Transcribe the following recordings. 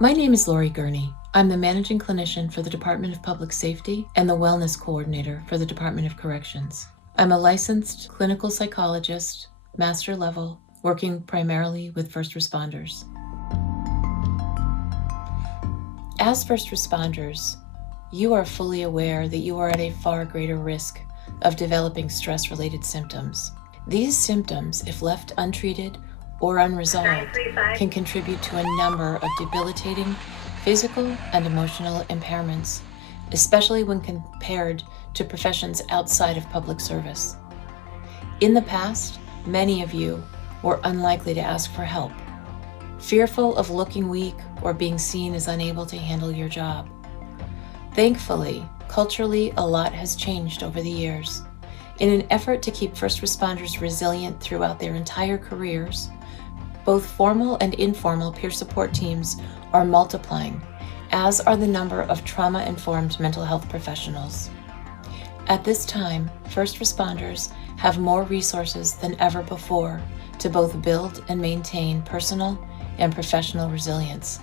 My name is Lori Gurney. I'm the Managing Clinician for the Department of Public Safety and the Wellness Coordinator for the Department of Corrections. I'm a licensed clinical psychologist, master level, working primarily with first responders. As first responders, you are fully aware that you are at a far greater risk of developing stress-related symptoms. These symptoms, if left untreated or unresolved, can contribute to a number of debilitating physical and emotional impairments, especially when compared to professions outside of public service. In the past, many of you were unlikely to ask for help, fearful of looking weak or being seen as unable to handle your job. Thankfully, culturally, a lot has changed over the years. In an effort to keep first responders resilient throughout their entire careers, both formal and informal peer support teams are multiplying, as are the number of trauma-informed mental health professionals. At this time, first responders have more resources than ever before to both build and maintain personal and professional resilience.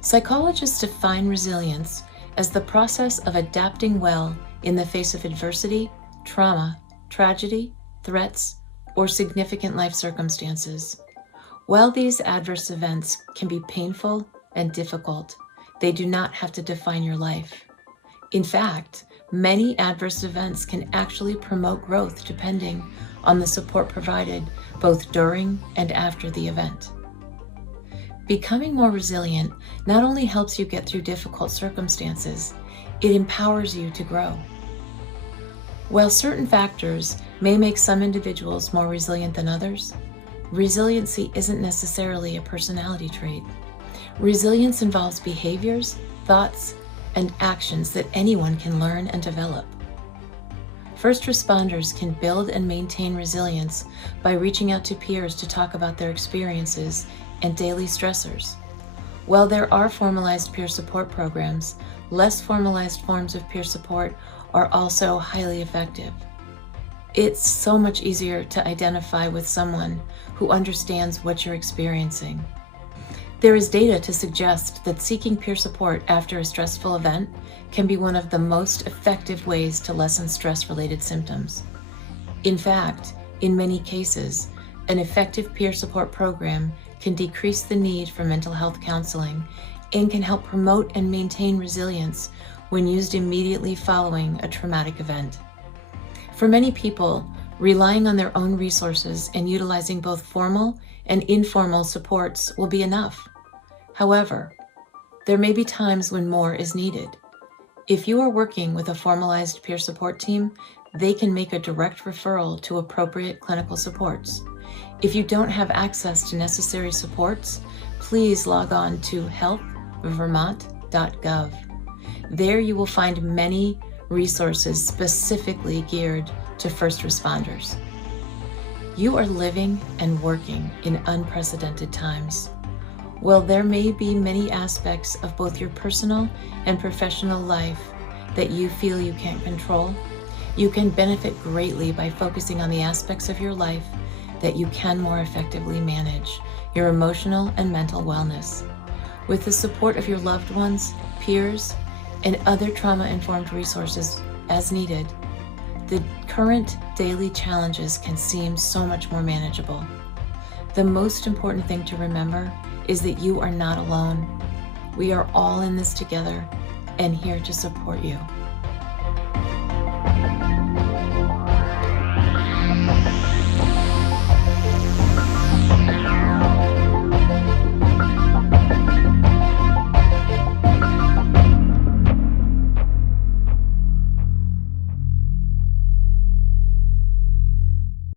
Psychologists define resilience as the process of adapting well in the face of adversity, trauma, tragedy, threats, or significant life circumstances. While these adverse events can be painful and difficult, they do not have to define your life. In fact, many adverse events can actually promote growth depending on the support provided both during and after the event. Becoming more resilient not only helps you get through difficult circumstances, it empowers you to grow. While certain factors may make some individuals more resilient than others, resiliency isn't necessarily a personality trait. Resilience involves behaviors, thoughts, and actions that anyone can learn and develop. First responders can build and maintain resilience by reaching out to peers to talk about their experiences and daily stressors. While there are formalized peer support programs, less formalized forms of peer support are also highly effective. It's so much easier to identify with someone who understands what you're experiencing. There is data to suggest that seeking peer support after a stressful event can be one of the most effective ways to lessen stress-related symptoms. In fact, in many cases, an effective peer support program can decrease the need for mental health counseling and can help promote and maintain resilience when used immediately following a traumatic event. For many people, relying on their own resources and utilizing both formal and informal supports will be enough. However, there may be times when more is needed. If you are working with a formalized peer support team, they can make a direct referral to appropriate clinical supports. If you don't have access to necessary supports, please log on to healthvermont.gov. There you will find many resources specifically geared to first responders. You are living and working in unprecedented times. While there may be many aspects of both your personal and professional life that you feel you can't control, you can benefit greatly by focusing on the aspects of your life that you can more effectively manage, your emotional and mental wellness. With the support of your loved ones, peers, and other trauma-informed resources as needed, the current daily challenges can seem so much more manageable. The most important thing to remember is that you are not alone. We are all in this together and here to support you.